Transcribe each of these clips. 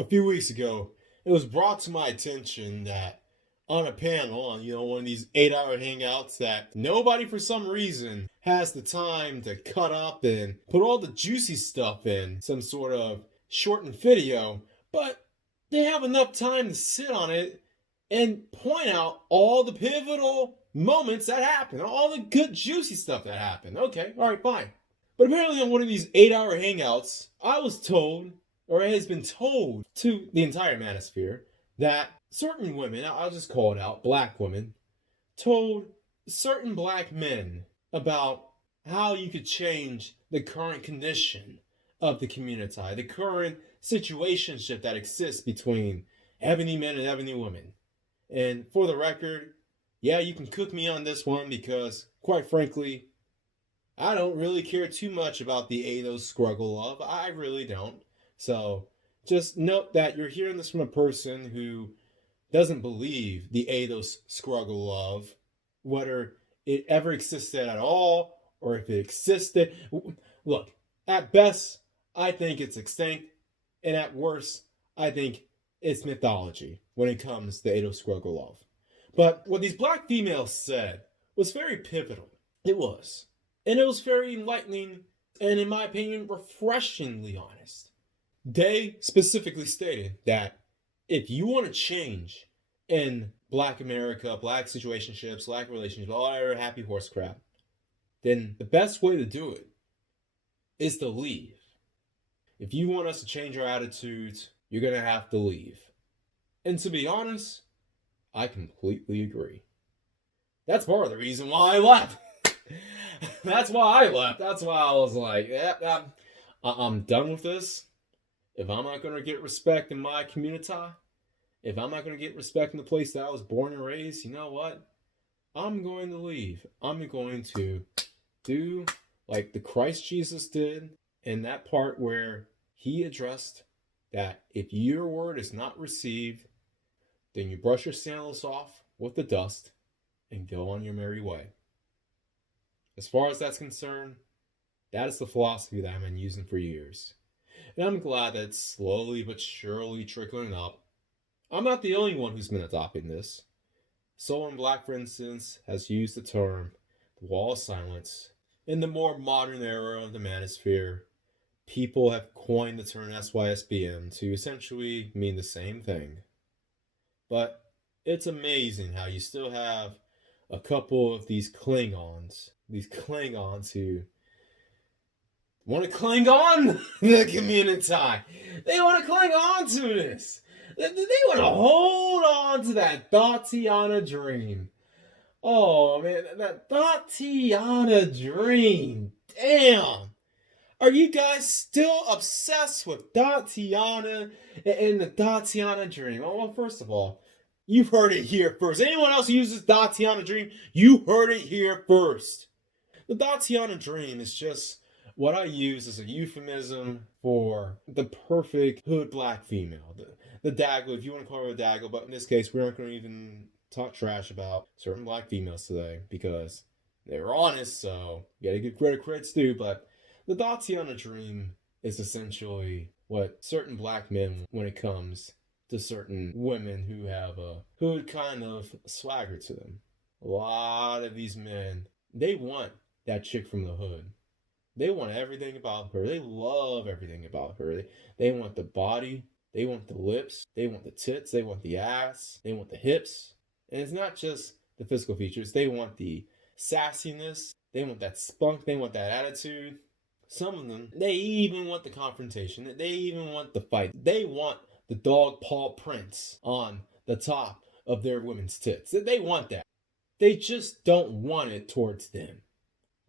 A few weeks ago, it was brought to my attention that on a panel, on one of these 8-hour hangouts, that nobody for some reason has the time to cut up and put all the juicy stuff in some sort of shortened video, but they have enough time to sit on it and point out all the pivotal moments that happened, all the good juicy stuff that happened. Okay, all right, fine. But apparently on one of these 8-hour hangouts, I was told, or it has been told to the entire manosphere, that certain women, I'll just call it out, black women, told certain black men about how you could change the current condition of the community, the current situationship that exists between ebony men and ebony women. And for the record, yeah, you can cook me on this one because, quite frankly, I don't really care too much about the Ados Scruggle Love. I really don't. So just note that you're hearing this from a person who doesn't believe the Ados Scruggle Love, whether it ever existed at all or if it existed. Look, at best, I think it's extinct, and at worst, I think it's mythology when it comes to Ados Scruggle Love. But what these black females said was very pivotal. It was. And it was very enlightening and, in my opinion, refreshingly honest. They specifically stated that if you want to change in black America, black situationships, black relationships, all that happy horse crap, then the best way to do it is to leave. If you want us to change our attitudes, you're going to have to leave. And to be honest, I completely agree. That's part of the reason why I left. That's why I left. That's why I was like, yeah, I'm done with this. If I'm not going to get respect in my community, if I'm not going to get respect in the place that I was born and raised, you know what? I'm going to leave. I'm going to do like the Christ Jesus did in that part where he addressed that if your word is not received, then you brush your sandals off with the dust and go on your merry way. As far as that's concerned, that is the philosophy that I've been using for years. And I'm glad that it's slowly but surely trickling up. I'm not the only one who's been adopting this. Soul in Black, for instance, has used the term the wall of silence. In the more modern era of the manosphere, people have coined the term SYSBM to essentially mean the same thing. But it's amazing how you still have a couple of these Klingons who want to cling on to the community. They want to cling on to this. They want to hold on to that Thotiana dream. Oh, man, that Thotiana dream. Damn. Are you guys still obsessed with Thotiana and the Thotiana dream? Well, first of all, you've heard it here first. Anyone else who uses Thotiana dream, you heard it here first. The Thotiana dream is just what I use as a euphemism for the perfect hood black female. The daggle, if you want to call her a daggle, but in this case, we aren't going to even talk trash about certain black females today because they were honest, so you gotta give credit credit's due. But the Thotiana dream is essentially what certain black men, when it comes to certain women who have a hood kind of swagger to them. A lot of these men, they want that chick from the hood. They want everything about her. They love everything about her. They want the body. They want the lips. They want the tits. They want the ass. They want the hips. And it's not just the physical features. They want the sassiness. They want that spunk. They want that attitude. Some of them, they even want the confrontation. They even want the fight. They want the dog paw prints on the top of their women's tits. They want that. They just don't want it towards them.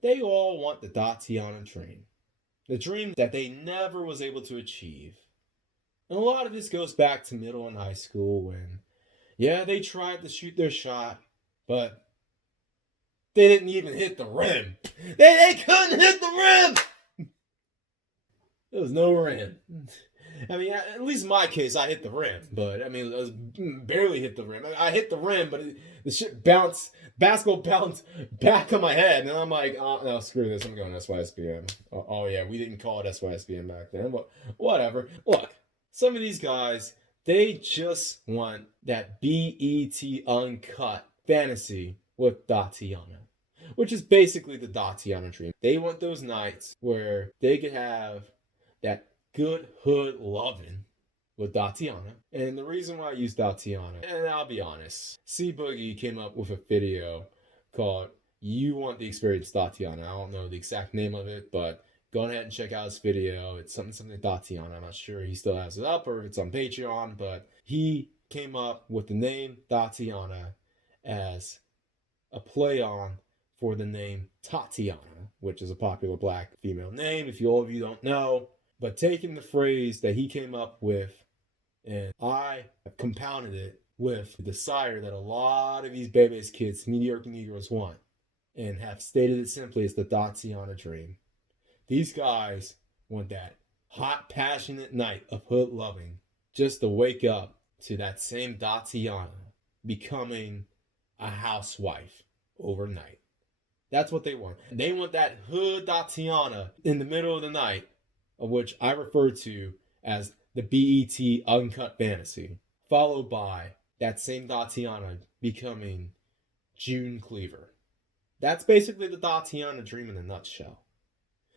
They all want the Thotiana dream. The dream that they never was able to achieve. And a lot of this goes back to middle and high school when, yeah, they tried to shoot their shot, but they didn't even hit the rim. They couldn't hit the rim! There was no rim. I mean, at least in my case, I hit the rim. But, I mean, I was barely hit the rim. I hit the rim, but the shit bounced, basketball bounced back on my head. And I'm like, oh, no, screw this. I'm going SYSBM. Oh, yeah, we didn't call it SYSBM back then. But whatever. Look, Some of these guys, they just want that BET uncut fantasy with Thotiana, which is basically the Thotiana dream. They want those nights where they could have that good hood loving with Thotiana. And the reason why I use Thotiana, and I'll be honest, C Boogie came up with a video called You Want the Experience Thotiana. I don't know the exact name of it, but go ahead and check out his video. It's something Thotiana. I'm not sure he still has it up or if it's on Patreon, but he came up with the name Thotiana as a play on for the name Tatiana, which is a popular black female name, if all of you don't know. But taking the phrase that he came up with, and I have compounded it with the desire that a lot of these baby's kids, mediocre Negroes, want, and have stated it simply as the Thotiana dream. These guys want that hot, passionate night of hood loving, just to wake up to that same Thotiana becoming a housewife overnight. That's what they want. They want that hood Thotiana in the middle of the night, of which I refer to as the BET uncut fantasy, followed by that same Thotiana becoming June Cleaver. That's basically the Thotiana dream in a nutshell.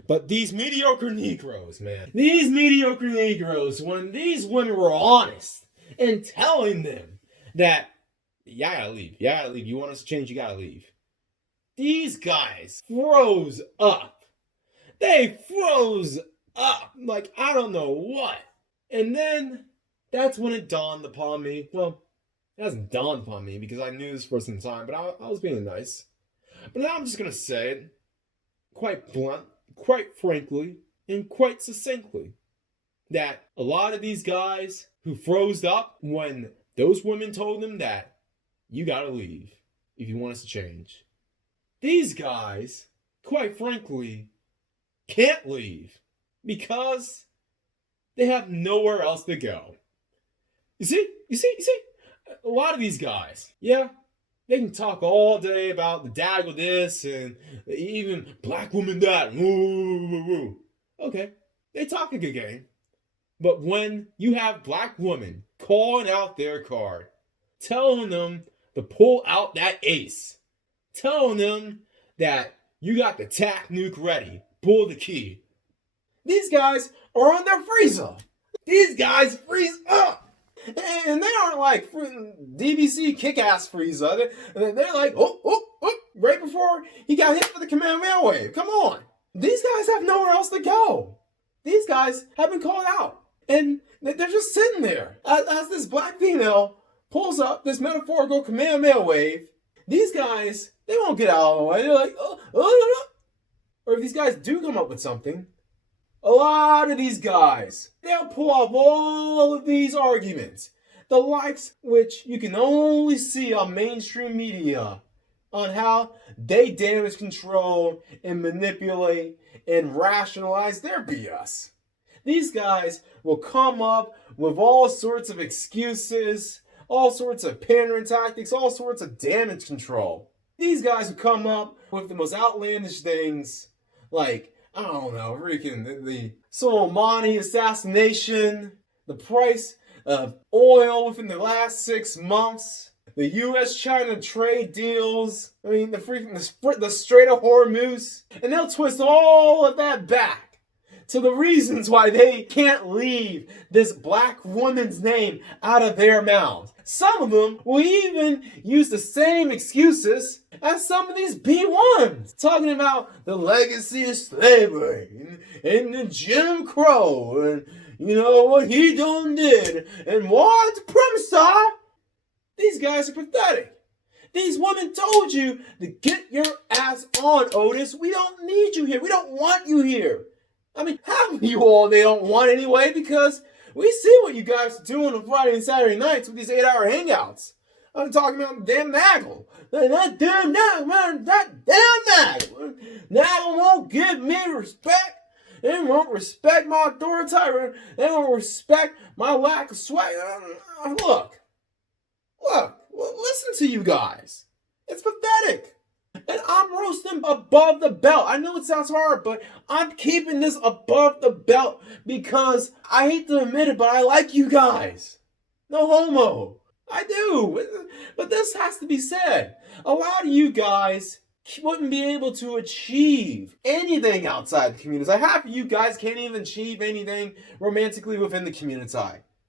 But these mediocre Negroes, man, these mediocre Negroes, when these women were honest in telling them that, you gotta leave, you want us to change, you gotta leave. These guys froze up. They froze up like I don't know what. And then that's when it dawned upon me. Well, it hasn't dawned upon me because I knew this for some time, but I was being nice. But now I'm just going to say it quite blunt, quite frankly, and quite succinctly, that a lot of these guys who froze up when those women told them that you got to leave if you want us to change, these guys, quite frankly, can't leave because they have nowhere else to go. You see? A lot of these guys, yeah, they can talk all day about the daggle this and even black woman that. Woo. Okay, they talk a good game. But when you have black women calling out their card, telling them to pull out that ace, telling them that you got the tack nuke ready, pull the key, these guys are on their freeze up. These guys freeze up. And they aren't like DBC kick-ass freeze up. They're like, oh, right before he got hit for the Kamehameha wave. Come on. These guys have nowhere else to go. These guys have been called out. And they're just sitting there. As this black female pulls up this metaphorical Kamehameha wave, these guys, they won't get out of the way. They're like, oh. Or if these guys do come up with something, a lot of these guys, they'll pull off all of these arguments, the likes which you can only see on mainstream media, on how they damage control and manipulate and rationalize their BS. These guys will come up with all sorts of excuses, all sorts of pandering tactics, all sorts of damage control. These guys will come up with the most outlandish things like, I don't know, freaking the Soleimani assassination, the price of oil within the last 6 months, the U.S.-China trade deals, I mean, the Strait of Hormuz, and they'll twist all of that back to the reasons why they can't leave this black woman's name out of their mouths. Some of them will even use the same excuses as some of these B1s, talking about the legacy of slavery and the Jim Crow and, you know, what he done did and white supremacy. These guys are pathetic. These women told you to get your ass on, Otis. We don't need you here. We don't want you here. I mean, half of you all they don't want anyway, because we see what you guys are doing on Friday and Saturday nights with these 8-hour hangouts. I'm talking about the damn Nagel. That damn Nagel, man, that damn Nagel. Nagel won't give me respect. They won't respect my authority. They won't respect my lack of swag. Look, listen to you guys. It's pathetic. And I'm roasting above the belt. I know it sounds hard, but I'm keeping this above the belt because I hate to admit it, but I like you guys. No homo. I do. But this has to be said. A lot of you guys wouldn't be able to achieve anything outside the community. Half of you guys can't even achieve anything romantically within the community.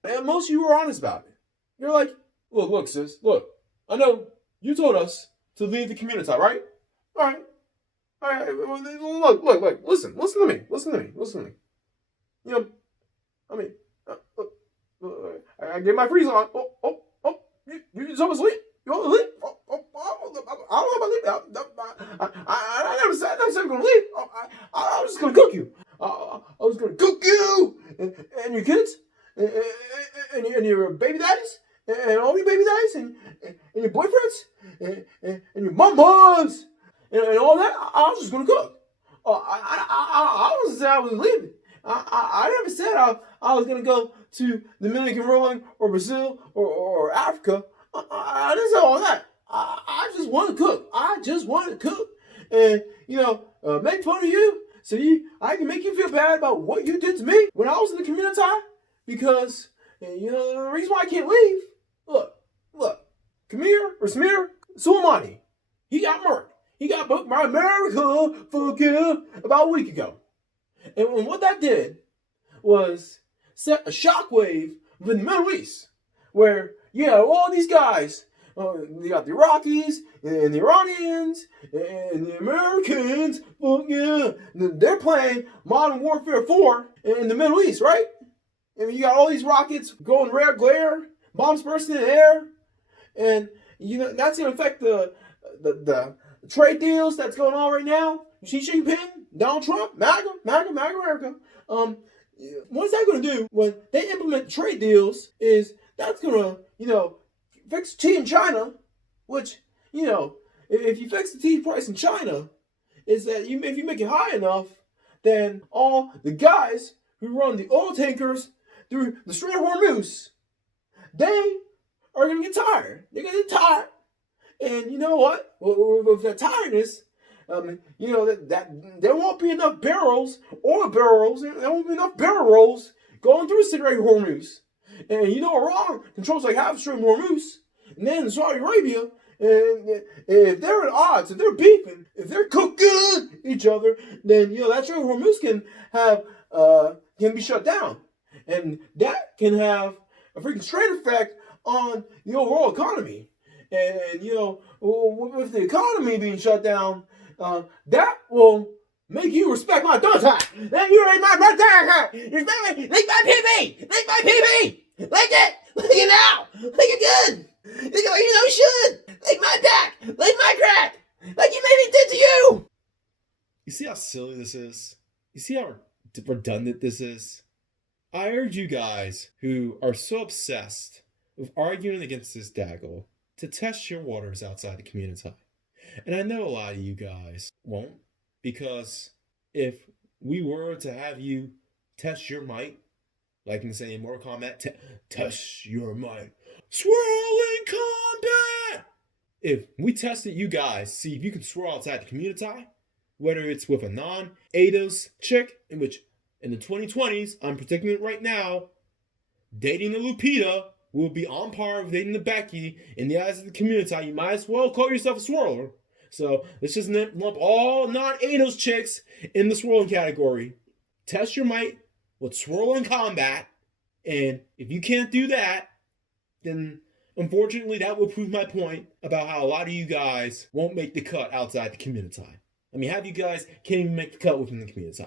And most of you are honest about it. You're like, look, sis, look. I know you told us to leave the community, right? All right. Look. Listen to me. You know, I mean, I get my freeze on. You just almost leave. You want to leave? I don't know about leaving. I never said I'm going to leave. I was just going to cook you. I was going to cook you and your kids and your baby daddies and all your baby daddies and your boyfriends and your moms and all that. I was just going to cook. I wasn't saying I was leaving. I never said I was going to go to Dominican Republic or Brazil or Africa. I didn't say all that. I just want to cook. I just want to cook. And, make fun of you so I can make you feel bad about what you did to me when I was in the community. Because, the reason why I can't leave, look, Kamir or Samir Soleimani, he got murdered. He got booked by America about a week ago. And what that did was set a shockwave within the Middle East, where all these guys, you got the Iraqis and the Iranians and the Americans. They're playing Modern Warfare 4 in the Middle East, right? And you got all these rockets going rare glare, bombs bursting in the air, and that's gonna affect the trade deals that's going on right now. Xi Jinping, Donald Trump, MAGA America. What's that going to do when they implement trade deals is that's going to, fix tea in China, which, if you fix the tea price in China, is that if you make it high enough, then all the guys who run the oil tankers through the Strait of Hormuz, they are going to get tired. They're going to get tired. And you know what? With that tiredness, that there won't be enough oil barrels, there won't be enough barrel rolls going through the Strait of Hormuz. And Iran controls like half the Strait of Hormuz. And then Saudi Arabia, and if they're at odds, if they're beefing, if they're cooking each other, then that Strait of Hormuz can be shut down. And that can have a freaking straight effect on the overall economy. And, with the economy being shut down, that will make you respect my daughter. Then you ain't my birthday. Respect me. Lick my pee-pee. Lick my pee-pee. Lick it. Lick it now. Lick it good. Lick it like you should. Lick my back. Lick my crack. Like you maybe did to you. You see how silly this is? You see how redundant this is? I urge you guys who are so obsessed with arguing against this daggle to test your waters outside the community. And I know a lot of you guys won't, because if we were to have you test your might, like in say in Mortal Kombat, test your might, swirling combat! If we tested you guys, see if you can swirl outside the community, whether it's with a non-ADOS chick, in which in the 2020s, I'm predicting it right now, dating a Lupita will be on par with dating the Becky in the eyes of the community. You might as well call yourself a swirler. So let's just lump all non-ADOS chicks in the swirling category. Test your might with swirling combat. And if you can't do that, then unfortunately that will prove my point about how a lot of you guys won't make the cut outside the community. I mean, half you guys can't even make the cut within the community.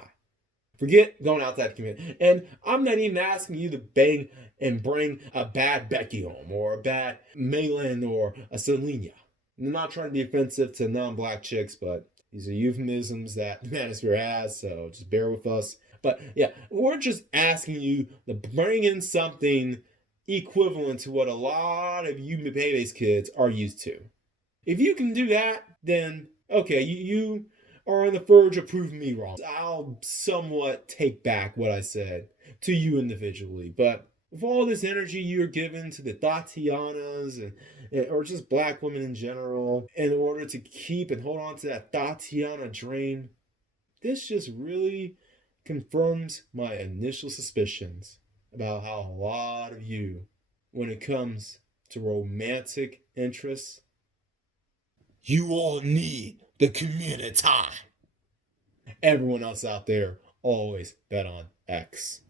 Forget going outside the community. And I'm not even asking you to bang and bring a bad Becky home or a bad Malin or a Selena. I'm not trying to be offensive to non-black chicks, but these are euphemisms that the Manosphere has, so just bear with us. But yeah, we're just asking you to bring in something equivalent to what a lot of you baby's kids are used to. If you can do that, then okay, you are on the verge of proving me wrong. I'll somewhat take back what I said to you individually, but With all this energy you're giving to the Thotianas or just black women in general, in order to keep and hold on to that Thotiana dream, this just really confirms my initial suspicions about how a lot of you, when it comes to romantic interests, you all need the community. Everyone else out there always bet on X.